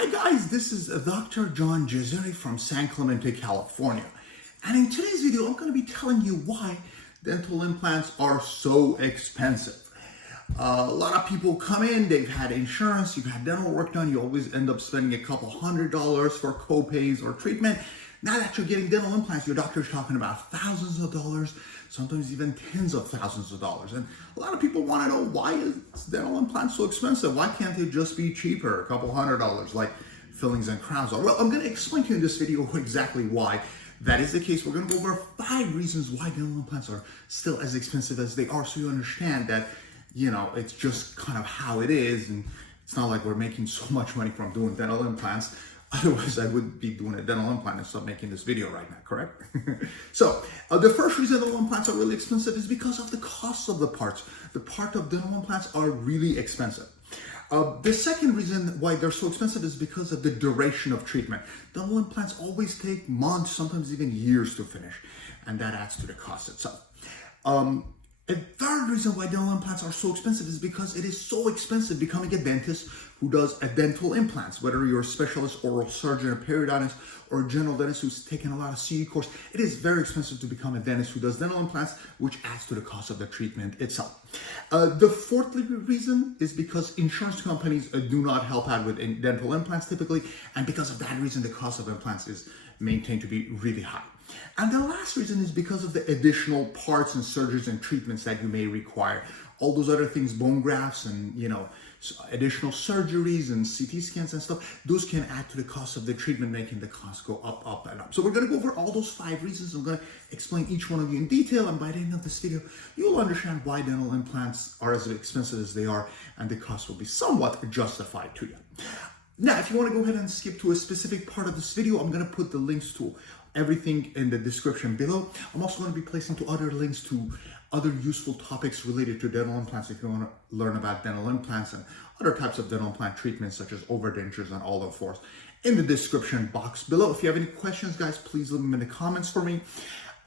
Hi guys, this is Dr. John Jazeri from San Clemente, California. And in today's video, I'm going to be telling you why dental implants are so expensive. A lot of people come in, they've had insurance, you've had dental work done, you always end up spending a couple $100s for co-pays or treatment. Now that you're getting dental implants, your doctor's talking about thousands of dollars, sometimes even tens of thousands of dollars. And a lot of people want to know, why is dental implants so expensive? Why can't they just be cheaper, a couple $100s like fillings and crowns are? Well, I'm going to explain to you in this video exactly why that is the case. We're going to go over 5 reasons why dental implants are still as expensive as they are, so you understand that, you know, it's just kind of how it is, and it's not like we're making so much money from doing dental implants. Otherwise, I would be doing a dental implant and stop making this video right now, correct? So, the first reason dental implants are really expensive is because of the cost of the parts. The part of dental implants are really expensive. The second reason why they're so expensive is because of the duration of treatment. Dental implants always take months, sometimes even years to finish, and that adds to the cost itself. A third reason why dental implants are so expensive is because it is so expensive becoming a dentist who does a dental implants. Whether you're a specialist, oral surgeon, a periodontist, or a general dentist who's taken a lot of CE course, it is very expensive to become a dentist who does dental implants, which adds to the cost of the treatment itself. The fourth reason is because insurance companies do not help out with dental implants typically, and because of that reason, the cost of implants is maintained to be really high. And the last reason is because of the additional parts and surgeries and treatments that you may require. All those other things, bone grafts and, you know, additional surgeries and CT scans and stuff, those can add to the cost of the treatment, making the cost go up, up, and up. So we're going to go over all those 5 reasons. I'm going to explain each one of you in detail, and by the end of this video, you'll understand why dental implants are as expensive as they are, and the cost will be somewhat justified to you. Now, if you want to go ahead and skip to a specific part of this video, I'm going to put the links to everything in the description below. I'm also going to be placing to other links to other useful topics related to dental implants if you want to learn about dental implants and other types of dental implant treatments such as overdentures and all of those in the description box below. If you have any questions, guys, please leave them in the comments for me.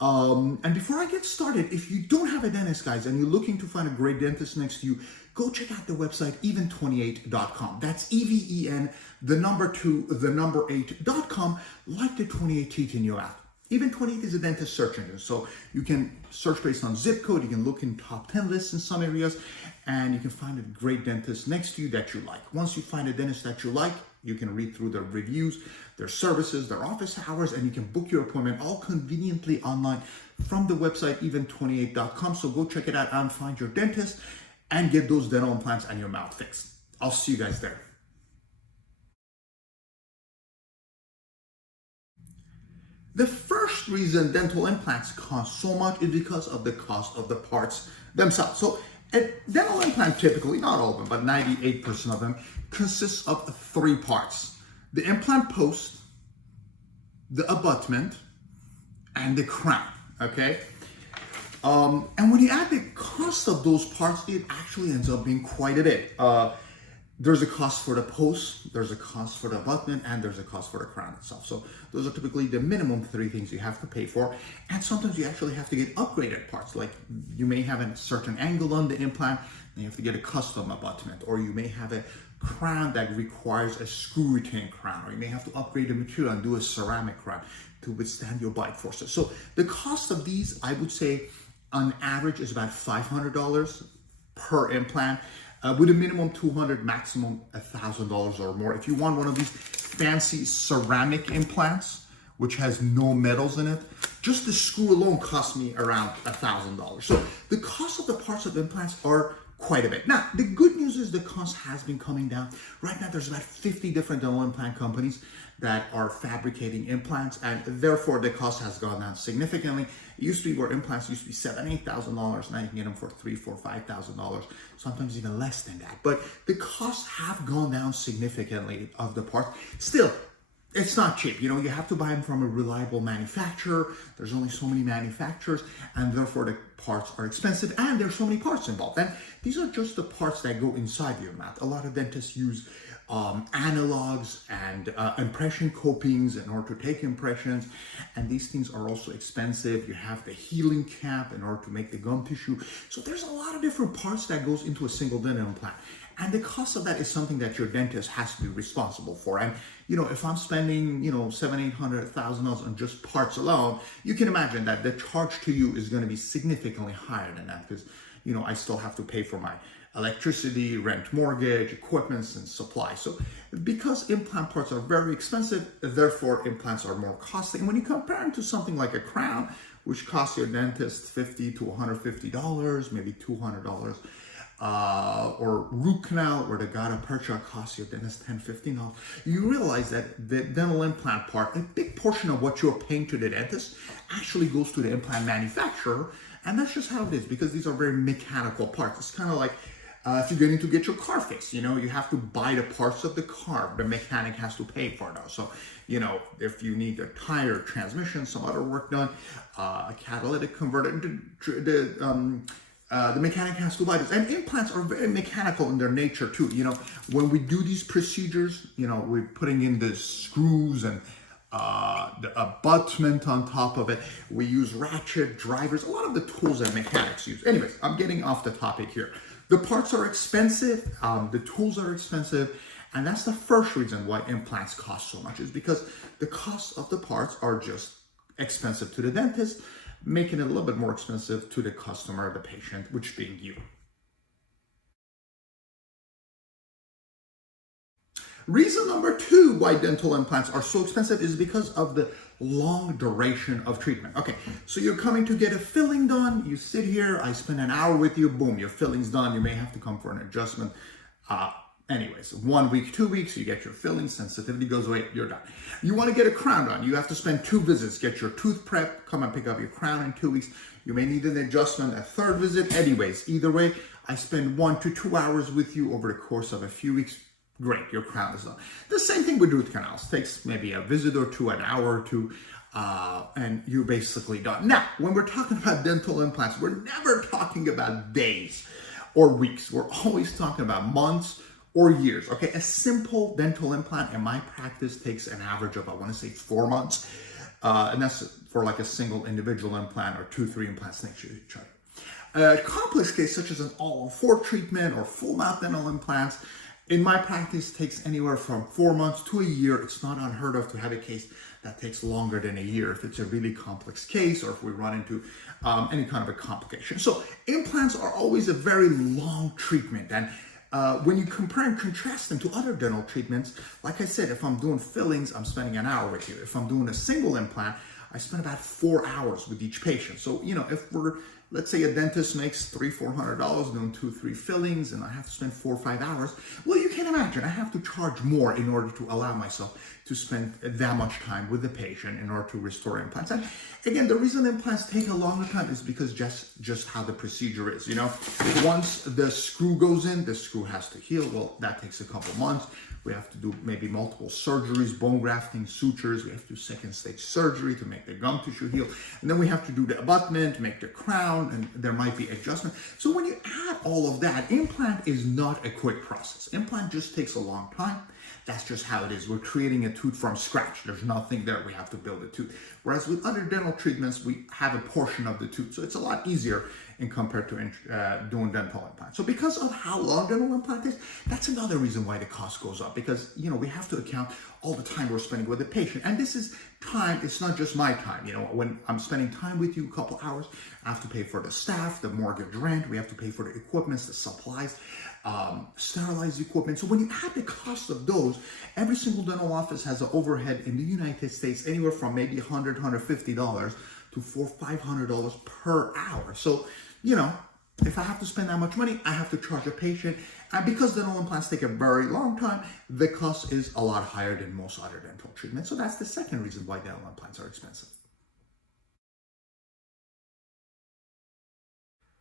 And before I get started, if you don't have a dentist, guys, and you're looking to find a great dentist next to you, go check out the website even28.com. That's EVEN, the number 2, the number 8.com, like the 28 teeth in your mouth. Even28 is a dentist search engine, so you can search based on zip code, you can look in top 10 lists in some areas, and you can find a great dentist next to you that you like. Once you find a dentist that you like, you can read through their reviews, their services, their office hours, and you can book your appointment all conveniently online from the website even28.com. So go check it out and find your dentist and get those dental implants and your mouth fixed. I'll see you guys there. The first reason dental implants cost so much is because of the cost of the parts themselves. So a dental implant typically, not all of them, but 98% of them, consists of 3 parts: the implant post, the abutment, and the crown, okay? And when you add the cost of those parts, it actually ends up being quite a bit. There's a cost for the post, there's a cost for the abutment, and there's a cost for the crown itself. So those are typically the minimum 3 things you have to pay for. And sometimes you actually have to get upgraded parts. Like you may have a certain angle on the implant, and you have to get a custom abutment. Or you may have a crown that requires a screw retain crown. Or you may have to upgrade the material and do a ceramic crown to withstand your bite forces. So the cost of these, I would say, on average is about $500 per implant. With a minimum $200, maximum $1,000 or more. If you want one of these fancy ceramic implants, which has no metals in it, just the screw alone cost me around $1,000. So the cost of the parts of implants are quite a bit. Now, the good news is the cost has been coming down. Right now, there's about 50 different dental implant companies that are fabricating implants, and therefore the cost has gone down significantly. It used to be where implants used to be $7,000, $8,000. Now you can get them for $3,000, $4,000, $5,000, sometimes even less than that. But the costs have gone down significantly of the parts. Still, it's not cheap. You know, you have to buy them from a reliable manufacturer. There's only so many manufacturers, and therefore the parts are expensive, and there's so many parts involved. And these are just the parts that go inside your mouth. A lot of dentists use analogs and impression copings in order to take impressions, and these things are also expensive. You have the healing cap in order to make the gum tissue. So there's a lot of different parts that goes into a single dental implant, And the cost of that is something that your dentist has to be responsible for. And if I'm spending $700,000-800,000 on just parts alone, you can imagine that the charge to you is going to be significantly higher than that, because I still have to pay for my electricity, rent, mortgage, equipments, and supplies. So because implant parts are very expensive, therefore implants are more costly. And when you compare them to something like a crown, which costs your dentist $50 to $150, maybe $200, or root canal or the gutta percha costs your dentist $10-15, you realize that the dental implant part, a big portion of what you're paying to the dentist actually goes to the implant manufacturer. And that's just how it is, because these are very mechanical parts. It's kind of like if you're going to get your car fixed, you have to buy the parts of the car. The mechanic has to pay for those. So, if you need a tire, transmission, some other work done, a catalytic converter, the mechanic has to buy this. And implants are very mechanical in their nature too. When we do these procedures, we're putting in the screws and the abutment on top of it. We use ratchet, drivers, a lot of the tools that mechanics use. Anyways, I'm getting off the topic here. The parts are expensive, the tools are expensive, and that's the first reason why implants cost so much, is because the cost of the parts are just expensive to the dentist, making it a little bit more expensive to the customer, the patient, which being you. Reason number 2 why dental implants are so expensive is because of the long duration of treatment. Okay, so you're coming to get a filling done, you sit here, I spend an hour with you, boom, your filling's done, you may have to come for an adjustment. Anyways, 1 week, 2 weeks, you get your filling, sensitivity goes away, you're done. You want to get a crown done, you have to spend 2 visits, get your tooth prep, come and pick up your crown in 2 weeks. You may need an adjustment, a 3rd visit. Anyways, either way, I spend 1 to 2 hours with you over the course of a few weeks. Great, your crown is done. The same thing with root canals. Takes maybe a visit or two, an hour or two, and you're basically done. Now, when we're talking about dental implants, we're never talking about days or weeks. We're always talking about months or years, okay? A simple dental implant in my practice takes an average of, I want to say, 4 months. And that's for like a single individual implant or 2-3 implants next to each other. A complex case such as an all-on-4 treatment or full mouth dental implants, in my practice, takes anywhere from 4 months to a year. It's not unheard of to have a case that takes longer than a year if it's a really complex case or if we run into any kind of a complication. So implants are always a very long treatment. And when you compare and contrast them to other dental treatments, like I said, if I'm doing fillings, I'm spending an hour with you. If I'm doing a single implant, I spend about 4 hours with each patient. So, if let's say a dentist makes $300-400 doing 2-3 fillings and I have to spend 4 or 5 hours, well, you can imagine I have to charge more in order to allow myself to spend that much time with the patient in order to restore implants. And again, the reason implants take a longer time is because just how the procedure is. Once the screw goes in, the screw has to heal. Well, that takes a couple months. We have to do maybe multiple surgeries, bone grafting, sutures. We have to do 2nd stage surgery to make the gum tissue heal. And then we have to do the abutment, make the crown, and there might be adjustment. So when you add all of that, implant is not a quick process. Implant just takes a long time. That's just how it is. We're creating a tooth from scratch. There's nothing there. We have to build a tooth. Whereas with other dental treatments, we have a portion of the tooth. So it's a lot easier in compared to doing dental implants. So because of how long dental implant is, that's another reason why the cost goes up, because we have to account all the time we're spending with the patient. And this is time, it's not just my time. When I'm spending time with you, a couple hours, I have to pay for the staff, the mortgage rent, we have to pay for the equipment, the supplies, sterilized equipment. So when you add the cost of those, every single dental office has an overhead in the United States anywhere from maybe $100, $150 to $400-500 per hour. So, if I have to spend that much money, I have to charge a patient. And because dental implants take a very long time, the cost is a lot higher than most other dental treatments. So that's the second reason why dental implants are expensive.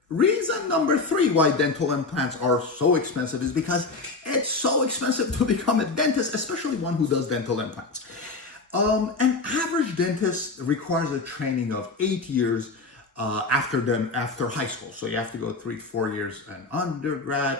Reason number 3 why dental implants are so expensive is because it's so expensive to become a dentist, especially one who does dental implants. An average dentist requires a training of 8 years after high school. So you have to go 3-4 years in undergrad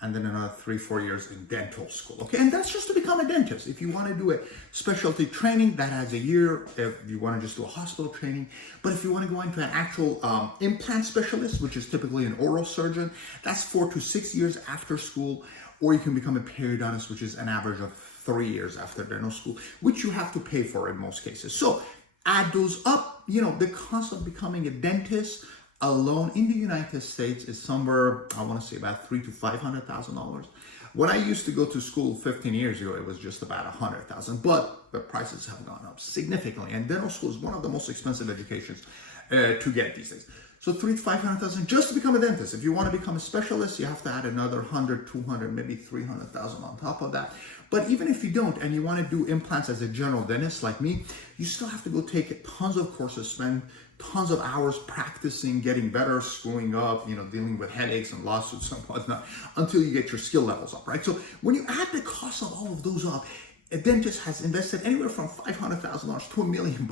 and then another 3-4 years in dental school. Okay, and that's just to become a dentist. If you want to do a specialty training, that has a year. If you want to just do a hospital training, but if you want to go into an actual implant specialist, which is typically an oral surgeon, that's 4 to 6 years after school. or you can become a periodontist, which is an average of 3 years after dental school, which you have to pay for in most cases. So add those up, the cost of becoming a dentist alone in the United States is somewhere, I want to say about $300,000 to $500,000. When I used to go to school 15 years ago, it was just about 100,000, but the prices have gone up significantly. And dental school is one of the most expensive educations to get these days. So 300,000 to 500,000 just to become a dentist. If you want to become a specialist, you have to add another 100, 200, maybe 300,000 on top of that. But even if you don't, and you want to do implants as a general dentist like me, you still have to go take tons of courses, spend tons of hours practicing, getting better, screwing up, dealing with headaches and lawsuits and whatnot until you get your skill levels up, right? So when you add the cost of all of those up, a dentist has invested anywhere from $500,000 to $1 million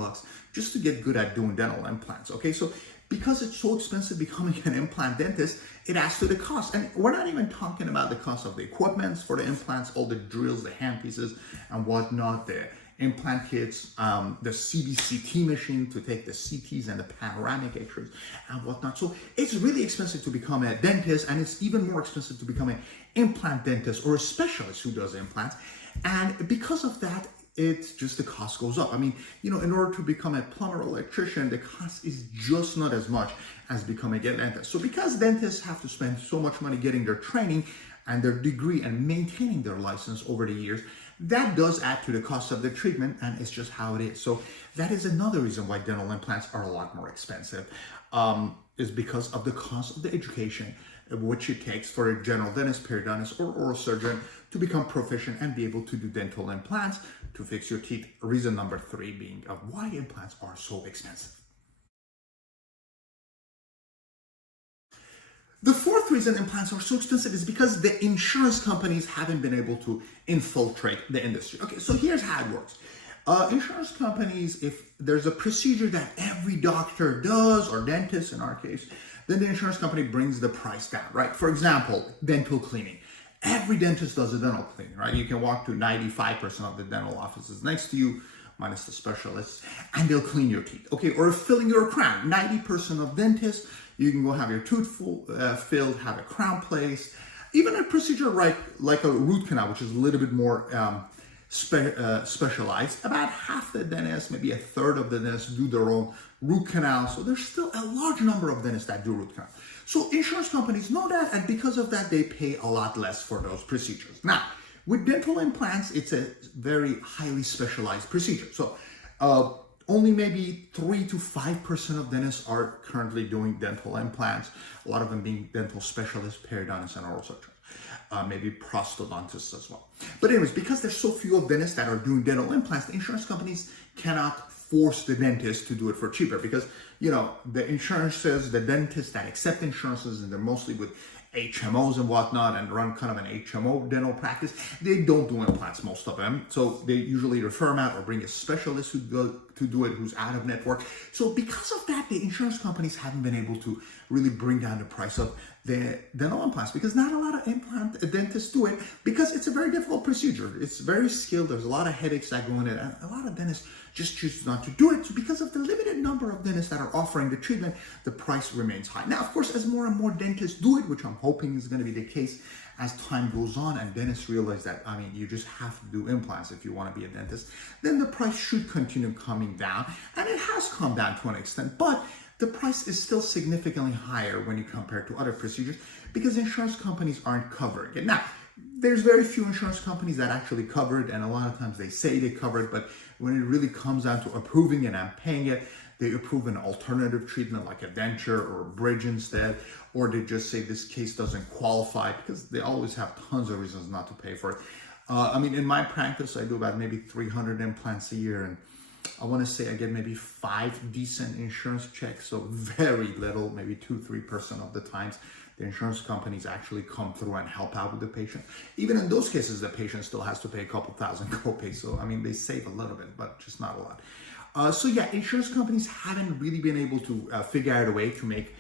just to get good at doing dental implants, okay? So because it's so expensive becoming an implant dentist, it adds to the cost. And we're not even talking about the cost of the equipment for the implants, all the drills, the hand pieces and whatnot, the implant kits, the CBCT machine to take the CTs and the panoramic x-rays and whatnot. So it's really expensive to become a dentist, and it's even more expensive to become an implant dentist or a specialist who does implants. And because of that, it's just the cost goes up. I mean, in order to become a plumber or electrician, the cost is just not as much as becoming a dentist. So because dentists have to spend so much money getting their training and their degree and maintaining their license over the years, that does add to the cost of the treatment, and it's just how it is. So that is another reason why dental implants are a lot more expensive, is because of the cost of the education, which it takes for a general dentist, periodontist, or oral surgeon to become proficient and be able to do dental implants to fix your teeth. Reason number 3 being of why implants are so expensive. The fourth reason implants are so expensive is because the insurance companies haven't been able to infiltrate the industry. Okay, so here's how it works. Insurance companies, if there's a procedure that every doctor does, or dentist in our case, then the insurance company brings the price down, right? For example, dental cleaning. Every dentist does a dental cleaning, right? You can walk to 95% of the dental offices next to you, minus the specialists, and they'll clean your teeth. Okay, or filling your crown. 90% of dentists, you can go have your tooth filled, have a crown placed. Even a procedure like a root canal, which is a little bit more specialized. About half the dentists, maybe a third of the dentists do their own root canal. So there's still a large number of dentists that do root canal. So insurance companies know that, and because of that, they pay a lot less for those procedures. Now, with dental implants, it's a very highly specialized procedure. So only maybe 3 to 5% of dentists are currently doing dental implants, a lot of them being dental specialists, periodontists, and oral surgeons. Maybe prosthodontists as well. But anyways, because there's so few of dentists that are doing dental implants, the insurance companies cannot force the dentist to do it for cheaper, because the insurances, the dentists that accept insurances, and they're mostly with HMOs and whatnot and run kind of an HMO dental practice, they don't do implants, most of them. So they usually refer them out or bring a specialist to do it who's out of network. So because of that, the insurance companies haven't been able to really bring down the price of the dental implants, because not a lot of implant dentists do it, because it's a very difficult procedure. It's very skilled. There's a lot of headaches that go in it, and a lot of dentists just choose not to do it. So because of the limited number of dentists that are offering the treatment, the price remains high. Now, of course, as more and more dentists do it, which I'm hoping is going to be the case as time goes on, and dentists realize that, you just have to do implants if you want to be a dentist, then the price should continue coming down. And it has come down to an extent, but the price is still significantly higher when you compare to other procedures, because insurance companies aren't covering it. Now, there's very few insurance companies that actually cover it, and a lot of times they say they cover it, but when it really comes down to approving it and paying it, they approve an alternative treatment like a denture or a bridge instead, or they just say this case doesn't qualify, because they always have tons of reasons not to pay for it. In my practice, I do about maybe 300 implants a year, and I want to say I get maybe 5 decent insurance checks, so very little, maybe 2-3% of the times the insurance companies actually come through and help out with the patient. Even in those cases, the patient still has to pay a couple thousand copay. So, they save a little bit, but just not a lot. So yeah, insurance companies haven't really been able to figure out a way to make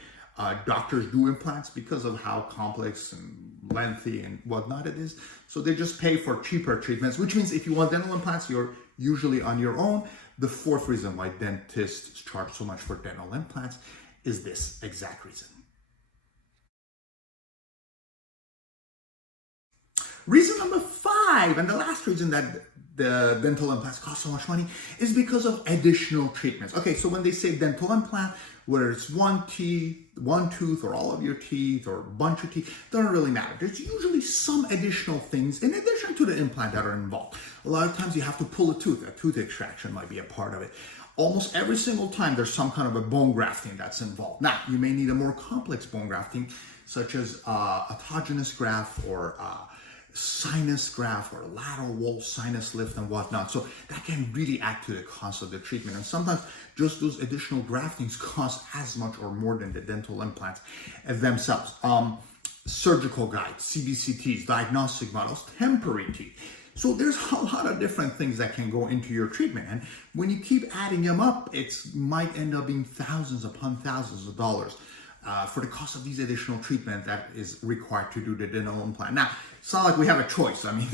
doctors do implants because of how complex and lengthy and whatnot it is. So they just pay for cheaper treatments, which means if you want dental implants, you're usually on your own. The fourth reason why dentists charge so much for dental implants is this exact reason. Reason number 5, and the last reason that the dental implants cost so much money, is because of additional treatments. Okay, so when they say dental implant, whether it's one tooth, or all of your teeth, or a bunch of teeth, doesn't really matter. There's usually some additional things in addition to the implant that are involved. A lot of times you have to pull a tooth. A tooth extraction might be a part of it. Almost every single time there's some kind of a bone grafting that's involved. Now, you may need a more complex bone grafting, such as autogenous graft, or sinus graft, or lateral wall sinus lift and whatnot. So that can really add to the cost of the treatment. And sometimes just those additional graftings cost as much or more than the dental implants themselves. Surgical guides, CBCTs, diagnostic models, temporary teeth. So there's a lot of different things that can go into your treatment. And when you keep adding them up, it might end up being thousands upon thousands of dollars for the cost of these additional treatment that is required to do the dental implant. Now, it's not like we have a choice. I mean,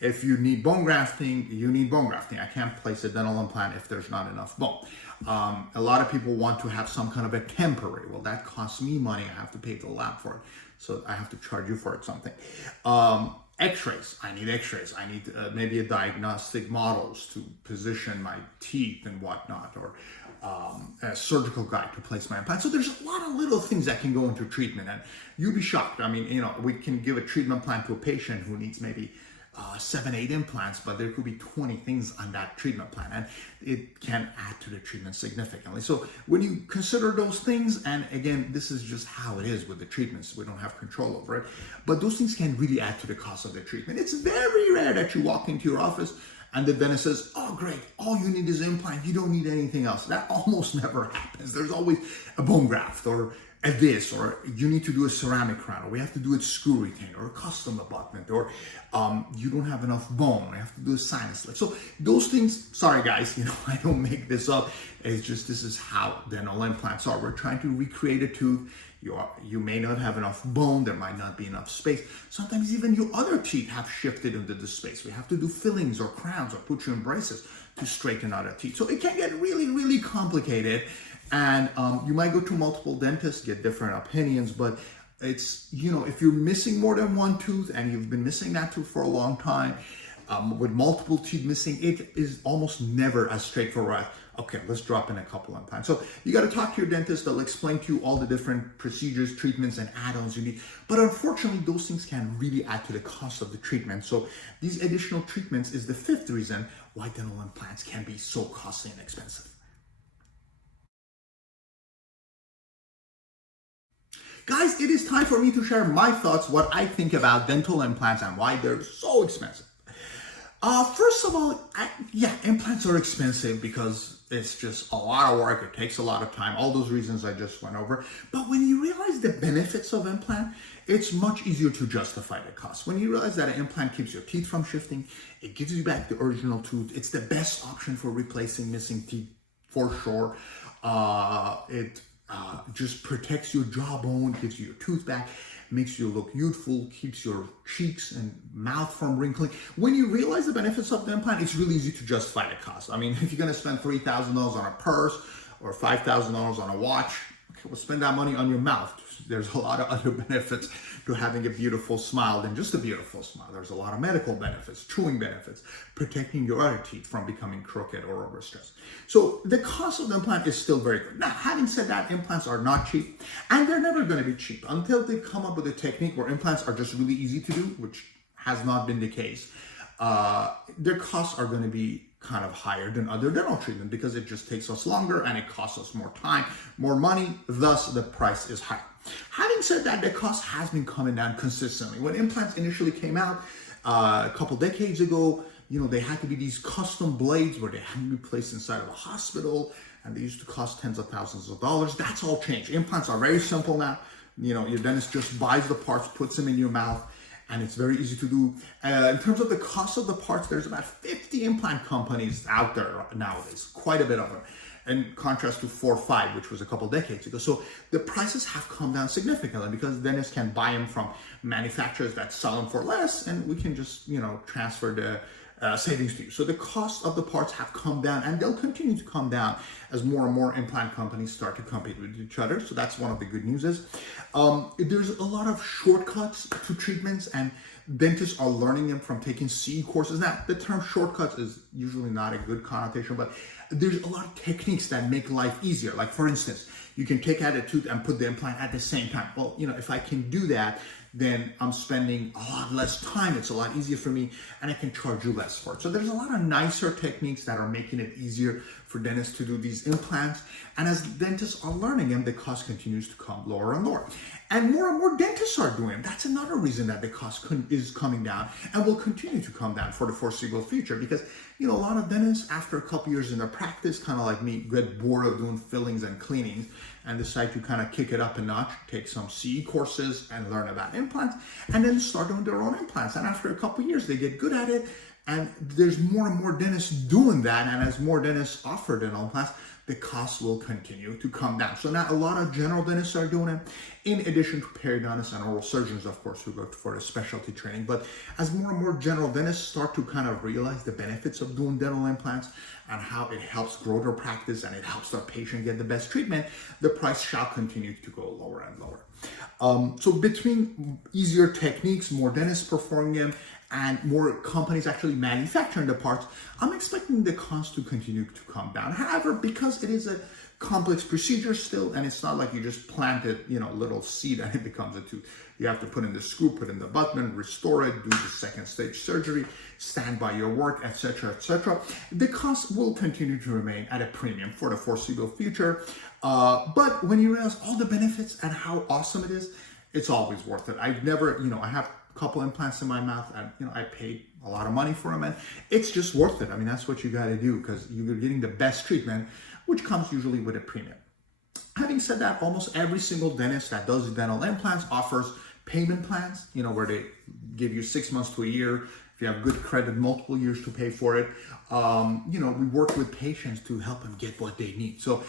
if you need bone grafting, you need bone grafting. I can't place a dental implant if there's not enough bone. A lot of people want to have some kind of a temporary. Well, that costs me money. I have to pay the lab for it. So I have to charge you for it something. X-rays. I need x-rays. I need maybe a diagnostic models to position my teeth and whatnot, or a surgical guide to place my implant. So there's a lot of little things that can go into treatment, and you'd be shocked. I mean, we can give a treatment plan to a patient who needs maybe 7, 8 implants, but there could be 20 things on that treatment plan, and it can add to the treatment significantly. So when you consider those things, and again, this is just how it is with the treatments, we don't have control over it, but those things can really add to the cost of the treatment. It's very rare that you walk into your office and the dentist says, oh great, all you need is an implant, you don't need anything else. That almost never happens. There's always a bone graft, or this, or you need to do a ceramic crown, or we have to do a screw retain, or a custom abutment, or you don't have enough bone, we have to do a sinus lift. So those things, sorry guys, I don't make this up. It's just, this is how dental implants are. We're trying to recreate a tooth. You may not have enough bone, there might not be enough space. Sometimes even your other teeth have shifted into the space. We have to do fillings or crowns, or put you in braces to straighten other teeth. So it can get really, really complicated. And you might go to multiple dentists, get different opinions, but it's, if you're missing more than one tooth and you've been missing that tooth for a long time, with multiple teeth missing, it is almost never as straightforward. Okay, let's drop in a couple implants. So you got to talk to your dentist. They'll explain to you all the different procedures, treatments, and add-ons you need. But unfortunately, those things can really add to the cost of the treatment. So these additional treatments is the 5th reason why dental implants can be so costly and expensive. Guys, it is time for me to share my thoughts, what I think about dental implants and why they're so expensive. First of all, implants are expensive because it's just a lot of work. It takes a lot of time. All those reasons I just went over. But when you realize the benefits of implant, it's much easier to justify the cost. When you realize that an implant keeps your teeth from shifting, it gives you back the original tooth. It's the best option for replacing missing teeth for sure. It just protects your jawbone, gives you your tooth back, makes you look youthful, keeps your cheeks and mouth from wrinkling. When you realize the benefits of the implant, it's really easy to justify the cost. I mean, if you're gonna spend $3,000 on a purse or $5,000 on a watch, okay, well, spend that money on your mouth. There's a lot of other benefits to having a beautiful smile than just a beautiful smile. There's a lot of medical benefits, chewing benefits, protecting your other teeth from becoming crooked or overstressed. So the cost of the implant is still very good. Now, having said that, implants are not cheap, and they're never going to be cheap until they come up with a technique where implants are just really easy to do, which has not been the case. Their costs are going to be kind of higher than other dental treatment because it just takes us longer and it costs us more time, more money, thus the price is higher. Having said that, the cost has been coming down consistently. When implants initially came out a couple decades ago, they had to be these custom blades where they had to be placed inside of a hospital, and they used to cost tens of thousands of dollars. That's all changed. Implants are very simple now. Your dentist just buys the parts, puts them in your mouth, and it's very easy to do. In terms of the cost of the parts, there's about 50 implant companies out there nowadays, quite a bit of them, in contrast to 4 or 5, which was a couple decades ago. So the prices have come down significantly because dentists can buy them from manufacturers that sell them for less, and we can just, transfer the savings to you. So the cost of the parts have come down, and they'll continue to come down as more and more implant companies start to compete with each other. So that's one of the good news is. There's a lot of shortcuts to treatments, and Dentists are learning them from taking CE courses. Now, the term shortcuts is usually not a good connotation, but there's a lot of techniques that make life easier. Like, for instance, you can take out a tooth and put the implant at the same time. Well, if I can do that, then I'm spending a lot less time. It's a lot easier for me, and I can charge you less for it. So there's a lot of nicer techniques that are making it easier for dentists to do these implants. And as dentists are learning them, the cost continues to come lower and lower. And more dentists are doing them. That's another reason that the cost is coming down and will continue to come down for the foreseeable future, because a lot of dentists, after a couple years in their practice, kind of like me, get bored of doing fillings and cleanings and decide to kind of kick it up a notch, take some CE courses and learn about implants, and then start doing their own implants. And after a couple years, they get good at it, and there's more and more dentists doing that. And as more dentists offer dental implants, the cost will continue to come down. So now a lot of general dentists are doing it, in addition to periodontists and oral surgeons, of course, who go for a specialty training. But as more and more general dentists start to kind of realize the benefits of doing dental implants and how it helps grow their practice and it helps their patient get the best treatment, the price shall continue to go lower and lower. So between easier techniques, more dentists performing them, and more companies actually manufacturing the parts, I'm expecting the cost to continue to come down. However, because it is a complex procedure still, and it's not like you just planted, little seed and it becomes a tooth. You have to put in the screw, put in the abutment, restore it, do the second stage surgery, stand by your work, etc., etc. The cost will continue to remain at a premium for the foreseeable future. But when you realize all the benefits and how awesome it is, it's always worth it. I've never, I have couple implants in my mouth, and I paid a lot of money for them, and it's just worth it. I mean, that's what you got to do, because you're getting the best treatment, which comes usually with a premium. Having said that, almost every single dentist that does dental implants offers payment plans, where they give you 6 months to a year. If you have good credit, multiple years to pay for it. We work with patients to help them get what they need. So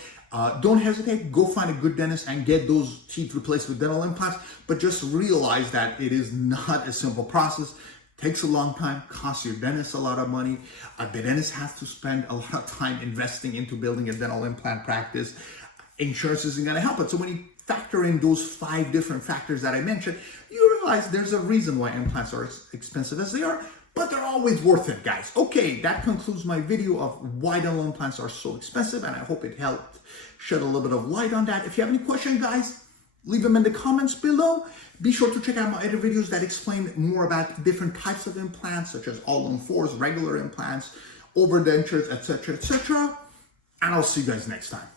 don't hesitate, go find a good dentist and get those teeth replaced with dental implants, but just realize that it is not a simple process. Takes a long time, costs your dentist a lot of money. The dentist has to spend a lot of time investing into building a dental implant practice. Insurance isn't going to help it. So when you factor in those 5 different factors that I mentioned, you realize there's a reason why implants are as expensive as they are, but they're always worth it, guys. Okay, that concludes my video of why dental implants are so expensive, and I hope it helped shed a little bit of light on that. If you have any questions, guys, leave them in the comments below. Be sure to check out my other videos that explain more about different types of implants, such as all-on-4s, regular implants, overdentures, etc., etc. And I'll see you guys next time.